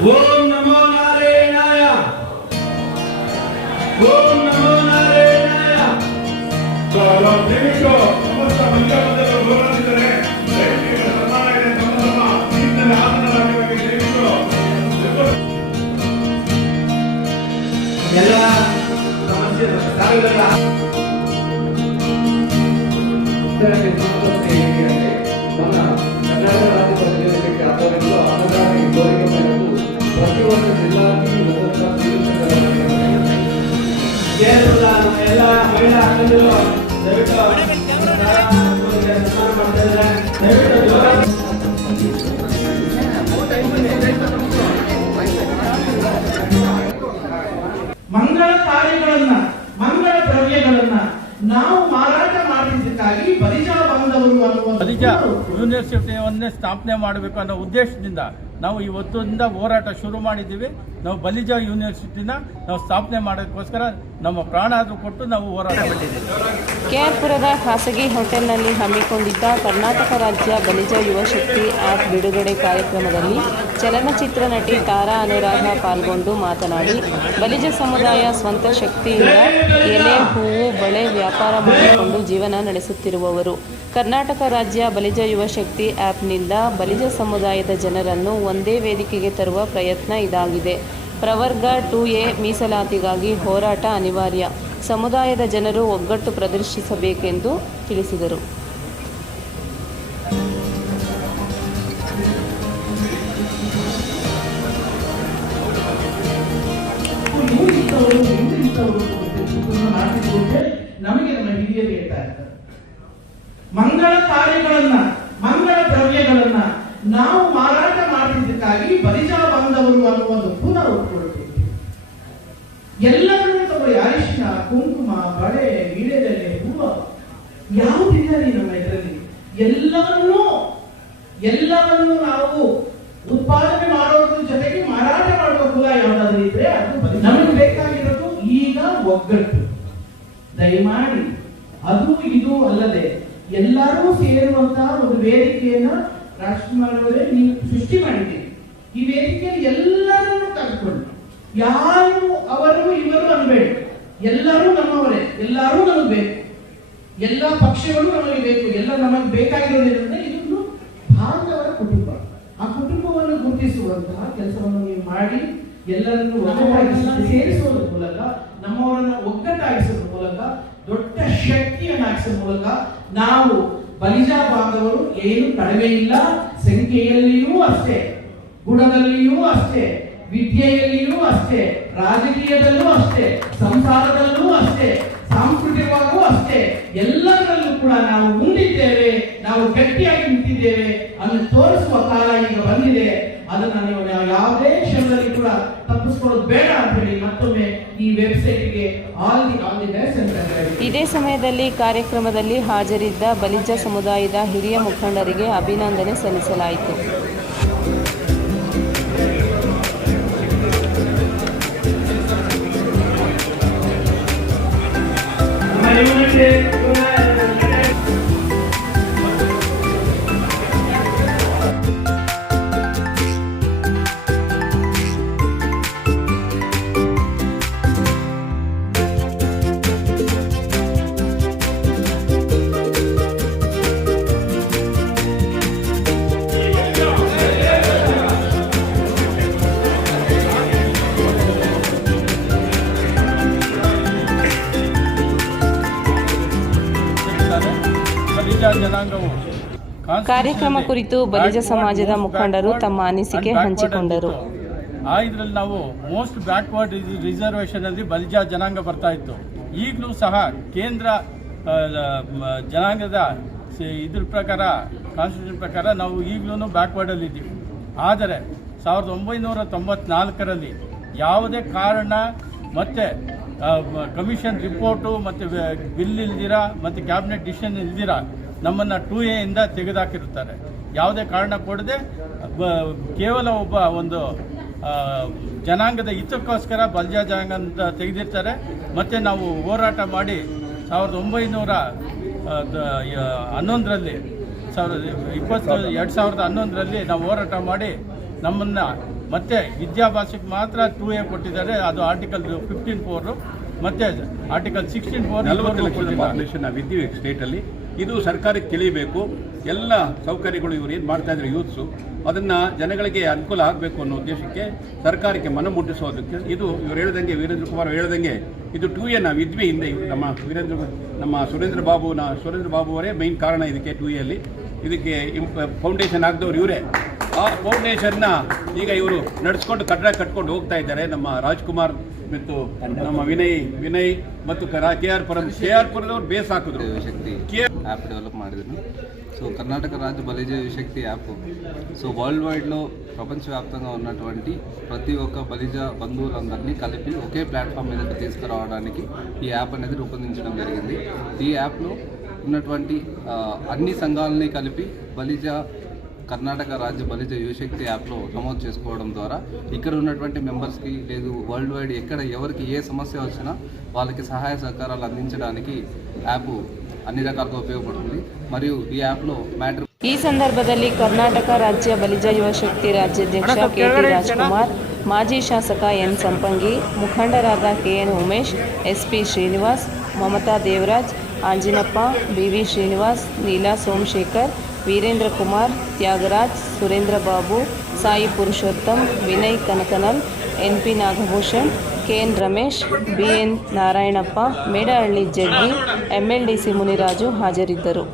ಓಂ ನಮೋ ನಾರಾಯಣಾಯ ಓಂ ನಮೋ ನಾರಾಯಣಾಯ ದಯವಿಟ್ಟು ಸಮಸ್ತ ಮಹಿಳಾ ಬಂಧುಗಳು ಗೌರವಿಸಿದರೆ ದಯವಿಟ್ಟು ಸನ್ಮಾನ ಇದೆ ತಮ್ಮ ತಮ್ಮ ಸೀಟ್ನಲ್ಲಿ ಆಸನರಾಗಿರಬೇಕು ದಯವಿಟ್ಟು ಎಲ್ಲ ಸಮಸ್ಯೆ ಸಾಗಲ್ಲ ಮಂಗಳ ಕಾರ್ಯಗಳನ್ನ, ಮಂಗಳ ದ್ರವ್ಯಗಳನ್ನ ನಾವು ಮಾರಾಟ ಮಾಡಿದ್ದಕ್ಕಾಗಿ ಬಲಿಜ ಬಂದವರು ಅನ್ನುವ ಯೂನಿವರ್ಸಿಟಿಯನ್ನೇ ಸ್ಥಾಪನೆ ಮಾಡಬೇಕು ಅನ್ನೋ ಉದ್ದೇಶದಿಂದ ನಾವು ಇವತ್ತಿಂದ ಹೋರಾಟ ಶುರು ಮಾಡಿದ್ದೀವಿ. ನಾವು ಬಲಿಜ ಯೂನಿವರ್ಸಿಟಿನ ನಾವು ಸ್ಥಾಪನೆ ಮಾಡೋದಕ್ಕೋಸ್ಕರ ನಮ್ಮ ಪ್ರಾಣ ಆದರೂ ಕೊಟ್ಟು ನಾವು ಹೋರಾಟ ಕೆಆರ್ಪುರದ ಖಾಸಗಿ ಹೋಟೆಲ್ನಲ್ಲಿ ಹಮ್ಮಿಕೊಂಡಿದ್ದ ಕರ್ನಾಟಕ ರಾಜ್ಯ ಬಲಿಜ ಯುವ ಶಕ್ತಿ ಆ್ಯಪ್ ಬಿಡುಗಡೆ ಕಾರ್ಯಕ್ರಮದಲ್ಲಿ ಚಲನಚಿತ್ರ ನಟಿ ತಾರಾ ಅನುರಾಧ ಪಾಲ್ಗೊಂಡು ಮಾತನಾಡಿ, ಬಲಿಜ ಸಮುದಾಯ ಸ್ವಂತ ಶಕ್ತಿಯಿಂದ ಎಲೆ, ಹೂವು, ಬಳೆ ವ್ಯಾಪಾರ ಮಾಡಿಕೊಂಡು ಜೀವನ ನಡೆಸುತ್ತಿರುವವರು. ಕರ್ನಾಟಕ ರಾಜ್ಯ ಬಲಿಜ ಯುವ ಶಕ್ತಿ ಆ್ಯಪ್ನಿಂದ ಬಲಿಜ ಸಮುದಾಯದ ಜನರನ್ನು ಒಂದೇ ವೇದಿಕೆಗೆ ತರುವ ಪ್ರಯತ್ನ ಇದಾಗಿದೆ. ಪ್ರವರ್ಗ ಟು ಎ ಮೀಸಲಾತಿಗಾಗಿ ಹೋರಾಟ ಅನಿವಾರ್ಯ. ಸಮುದಾಯದ ಜನರು ಒಗ್ಗಟ್ಟು ಪ್ರದರ್ಶಿಸಬೇಕೆಂದು ತಿಳಿಸಿದರು. ನಮಗೆ ನಮ್ಮ ಹಿರಿಯರು ಹೇಳ್ತಾ ಇರ್ತಾರೆ ಮಂಗಳ ಕಾರ್ಯಗಳನ್ನ, ಮಂಗಳ ದ್ರವ್ಯಗಳನ್ನ ನಾವು ಮಾರಾಟ ಮಾಡಿದ್ದಕ್ಕಾಗಿ ಬಲಿಜ ಬಂದವರು ಅನ್ನುವ ಒಂದು ಎಲ್ಲರನ್ನೂ ತಗೊಳ್ಳಿ ಅರಿಶಿನ ಕುಂಕುಮ, ಬಳೆ ವೀಳ್ಯದೆಲೆ ಹೂವ ಯಾವುದಿಲ್ಲ ರೀ ನಮ್ಮ ಇದರಲ್ಲಿ? ಎಲ್ಲವನ್ನೂ ಎಲ್ಲವನ್ನೂ ನಾವು ಉತ್ಪಾದನೆ ಮಾಡೋದ್ರ ಜೊತೆಗೆ ಮಾರಾಟ ಮಾಡುವ ಕುಲ ಯಾವುದಾದ್ರೂ ಇದ್ರೆ ಅದು ನಮಗೆ ಬೇಕಾಗಿರೋದು ಈಗ ಒಗ್ಗಟ್ಟು. ದಯಮಾಡಿ, ಅದು ಇದು ಅಲ್ಲದೆ ಎಲ್ಲರೂ ಸೇರುವಂತಹ ಒಂದು ವೇದಿಕೆಯನ್ನ ರಾಷ್ಟ್ರ ಅವರೇ ನೀವು ಸೃಷ್ಟಿ ಮಾಡಿದ್ದೀರಿ. ಈ ವೇದಿಕೆಯಲ್ಲಿ ಎಲ್ಲರನ್ನೂ ಕರೆದುಕೊಂಡು ಯಾರು ಅವರು ಇವರು ಅನ್ಬೇಡಿ ಎಲ್ಲರೂ ನಮ್ಮವರೇ. ಎಲ್ಲರೂ ನಮಗೆ ಬೇಕು. ಎಲ್ಲ ಪಕ್ಷಗಳು ನಮಗೆ ಬೇಕು. ಎಲ್ಲ ನಮಗೆ ಬೇಕಾಗಿರೋದೇನೆಂದ್ರೆ ಇದೊಂದು ಭಾರತವರ ಕುಟುಂಬ. ಆ ಕುಟುಂಬವನ್ನು ಗುರುತಿಸುವಂತಹ ಕೆಲಸವನ್ನು ನೀವು ಮಾಡಿ, ಎಲ್ಲರನ್ನು ಸೇರಿಸುವುದರ ಮೂಲಕ, ನಮ್ಮವರನ್ನ ಒಗ್ಗಟ್ಟಾಗಿಸುವ ಮೂಲಕ, ದೊಡ್ಡ ಶಕ್ತಿಯನ್ನಾಗಿಸುವ ಮೂಲಕ ನಾವು ಬಲಿಜಾ ಬಾಂಧವರು ಏನು ಕಡಿಮೆ ಇಲ್ಲ. ಸಂಖ್ಯೆಯಲ್ಲಿಯೂ ಅಷ್ಟೇ, ಗುಣದಲ್ಲಿಯೂ ಅಷ್ಟೇ. ವಿದ್ಯೆಯಲ್ಲಿಯೂ ಅಷ್ಟೇ, ರಾಜಕೀಯದಲ್ಲೂ ಅಷ್ಟೇ, ಸಂಸಾರದಲ್ಲೂ ಅಷ್ಟೇ, ಸಾಂಸ್ಕೃತಿಕವಾಗೂ ಅಷ್ಟೇ, ಎಲ್ಲದರಲ್ಲೂ ಕೂಡ ನಾವು ಮುಂದಿದ್ದೇವೆ, ನಾವು ಗಟ್ಟಿಯಾಗಿ ನಿಂತಿದ್ದೇವೆ ಅನ್ನು ತೋರಿಸುವ ಕಾಲ ಈಗ ಬಂದಿದೆ. ಅದನ್ನ ನೀವು ಯಾವುದೇ ಕ್ಷಣದಲ್ಲಿ ಕೂಡ ತಪ್ಪಿಸ್ಕೊಳ್ಳೋದು ಬೇಡ ಅಂತ ಹೇಳಿ ಮತ್ತೊಮ್ಮೆ ಈ ವೆಬ್ಸೈಟ್ಗೆ all the all the best ಅಂತ ಇದೇ ಸಮಯದಲ್ಲಿ ಕಾರ್ಯಕ್ರಮದಲ್ಲಿ ಹಾಜರಿದ್ದ ಬಲಿಜ ಸಮುದಾಯದ ಹಿರಿಯ ಮುಖಂಡರಿಗೆ ಅಭಿನಂದನೆ ಸಲ್ಲಿಸಲಾಯಿತು. ನಮ್ಮ ಕಾರ್ಯಕ್ರಮ ಕುರಿತು ಬಲಿಜ ಸಮಾಜದ ಮುಖಂಡರು ತಮ್ಮ ಅನಿಸಿಕೆ ಹಂಚಿಕೊಂಡರು. ಆ ಇದರಲ್ಲಿ ನಾವು ಮೋಸ್ಟ್ ಬ್ಯಾಕ್ವರ್ಡ್ ರಿಸರ್ವೇಷನ್ ಅಲ್ಲಿ ಬಲಿಜ ಜನಾಂಗ ಬರ್ತಾ ಇತ್ತು. ಈಗಲೂ ಸಹ ಕೇಂದ್ರ ಜನಾಂಗದ ಇದ್ರ ಪ್ರಕಾರ ಕಾನ್ಸ್ಟಿಟ್ಯೂಷನ್ ಪ್ರಕಾರ ನಾವು ಈಗಲೂ ಬ್ಯಾಕ್ವರ್ಡ್ ಅಲ್ಲಿ ಇದ್ದೀವಿ. ಆದರೆ ಸಾವಿರದ ಒಂಬೈನೂರ ತೊಂಬತ್ನಾಲ್ಕರಲ್ಲಿ ಯಾವುದೇ ಕಾರಣ ಮತ್ತೆ ಕಮಿಷನ್ ರಿಪೋರ್ಟು ಮತ್ತು ಬಿಲ್ ಇಲ್ದಿರಾ ಮತ್ತು ಕ್ಯಾಬಿನೆಟ್ ಡಿಸಿಷನ್ ಇಲ್ದಿರ ನಮ್ಮನ್ನು ಟೂ ಎ ಇಂದ ತೆಗೆದುಹಾಕಿರುತ್ತಾರೆ ಯಾವುದೇ ಕಾರಣ ಕೊಡದೆ ಕೇವಲ ಒಬ್ಬ ಒಂದು ಜನಾಂಗದ ಹಿತಕ್ಕೋಸ್ಕರ ಬಲ್ಜಾ ಜನಾಂಗ ಅಂತ ತೆಗೆದಿರ್ತಾರೆ. ಮತ್ತು ನಾವು ಹೋರಾಟ ಮಾಡಿ ಸಾವಿರದ ಒಂಬೈನೂರ ಹನ್ನೊಂದರಲ್ಲಿ ಸಾವಿರದ ಇಪ್ಪತ್ತು ಎರಡು ಸಾವಿರದ ಹನ್ನೊಂದರಲ್ಲಿ ನಾವು ಹೋರಾಟ ಮಾಡಿ ನಮ್ಮನ್ನು ಮತ್ತೆ ವಿದ್ಯಾಭ್ಯಾಸಕ್ಕೆ ಮಾತ್ರ ಟೂ ಎ ಕೊಟ್ಟಿದ್ದಾರೆ. ಅದು ಆರ್ಟಿಕಲ್ ಫಿಫ್ಟೀನ್ ಫೋರು. ಮತ್ತು ಆರ್ಟಿಕಲ್ ಸಿಕ್ಸ್ಟೀನ್ ಫೋರ್. ನಲವತ್ತು ಪಾಪ್ಯುಲೇಷನ್ ನಾವಿದ್ದೀವಿ ಸ್ಟೇಟಲ್ಲಿ ಇದು ಸರ್ಕಾರಕ್ಕೆ ತಿಳಿಯಬೇಕು ಎಲ್ಲ ಸೌಕರ್ಯಗಳು ಇವರು ಏನು ಮಾಡ್ತಾ ಇದ್ದಾರೆ ಯೂತ್ಸು, ಅದನ್ನು ಜನಗಳಿಗೆ ಅನುಕೂಲ ಆಗಬೇಕು ಅನ್ನೋ ಉದ್ದೇಶಕ್ಕೆ ಸರ್ಕಾರಕ್ಕೆ ಮನ ಮುಟ್ಟಿಸೋದಕ್ಕೆ ಇದು ಇವರು ಹೇಳ್ದಂಗೆ ವೀರೇಂದ್ರ ಕುಮಾರ್ ಹೇಳ್ದಂಗೆ ಇದು ಟೂ ಎ ನಾವು ಇದ್ವಿ ಹಿಂದೆ ನಮ್ಮ ವೀರೇಂದ್ರ, ನಮ್ಮ ಸುರೇಂದ್ರ ಬಾಬುನ, ಸುರೇಂದ್ರ ಬಾಬು ಅವರೇ ಮೈನ್ ಕಾರಣ ಇದಕ್ಕೆ ಟೂ ಎಲ್ಲಿ ಇದಕ್ಕೆ ಫೌಂಡೇಶನ್ ಆಗದವ್ರು ಇವರೇ. ಆ ಫೌಂಡೇಶನ್ನ ಈಗ ಇವರು ನಡೆಸ್ಕೊಂಡು ಕಟ್ಟಡ ಕಟ್ಕೊಂಡು ಹೋಗ್ತಾ ಇದ್ದಾರೆ ನಮ್ಮ ರಾಜ್ಕುಮಾರ್ ಮತ್ತು ನಮ್ಮ ವಿನಯ್ ವಿನಯ್ ಮತ್ತು K R Puram K R ಪುರದವ್ರು base ಹಾಕಿದ್ರು ಶಕ್ತಿ ಕೆ యాప్ డెవలప్ ಮಾಡಿದ್ರು సో కర్ణాటక రాజ్య బలిజ యువశక్తి యాప్ సో వరల్డ్ వైడ్లో ప్రపంచవ్యాప్తంగా ఉన్నటువంటి ప్రతి ఒక్క బలిజ బంధువులందరినీ కలిపి ఒకే ప్లాట్ఫామ్ మీదకి తీసుకురావడానికి ఈ యాప్ అనేది రూపొందించడం జరిగింది ఈ యాప్లో ఉన్నటువంటి ఆ, అన్ని సంఘాలని కలిపి బలిజ కర్ణాటక రాజ్య బలిజ యువశక్తి యాప్లో నమోదు చేసుకోవడం ద్వారా ఇక్కడ ఉన్నటువంటి మెంబర్స్కి లేదు వరల్డ్ వైడ్ ఎక్కడ ఎవరికి ఏ సమస్య వచ్చినా వాళ్ళకి సహాయ సహకారాలు అందించడానికి యాప్ అన్ని రకాలుగా ఉపయోగపడుతుంది మరియు ఈ యాప్లో మ్యాటర్ ಈ ಸಂದರ್ಭದಲ್ಲಿ ಕರ್ನಾಟಕ ರಾಜ್ಯ ಬಲಿಜ ಯುವಶಕ್ತಿ ರಾಜ್ಯಾಧ್ಯಕ್ಷ ಕೆಟಿ ರಾಜ್ಕುಮಾರ್ ಮಾಜಿ ಶಾಸಕ ಎನ್ ಸಂಪಂಗಿ ಮುಖಂಡರಾದ KN Umesh SP Srinivas Mamata Devaraj Anjinappa BV Srinivas Neela Somashekar Veerendra Kumar, Tyagaraj, Surendra Babu, Sai Purushottam, Vinay Kanakanal, N P Nagabhushan, K N Ramesh, B N Narayanappa, Medahalli Jaggi C Muniraju ಹಾಜರಿದ್ದರು.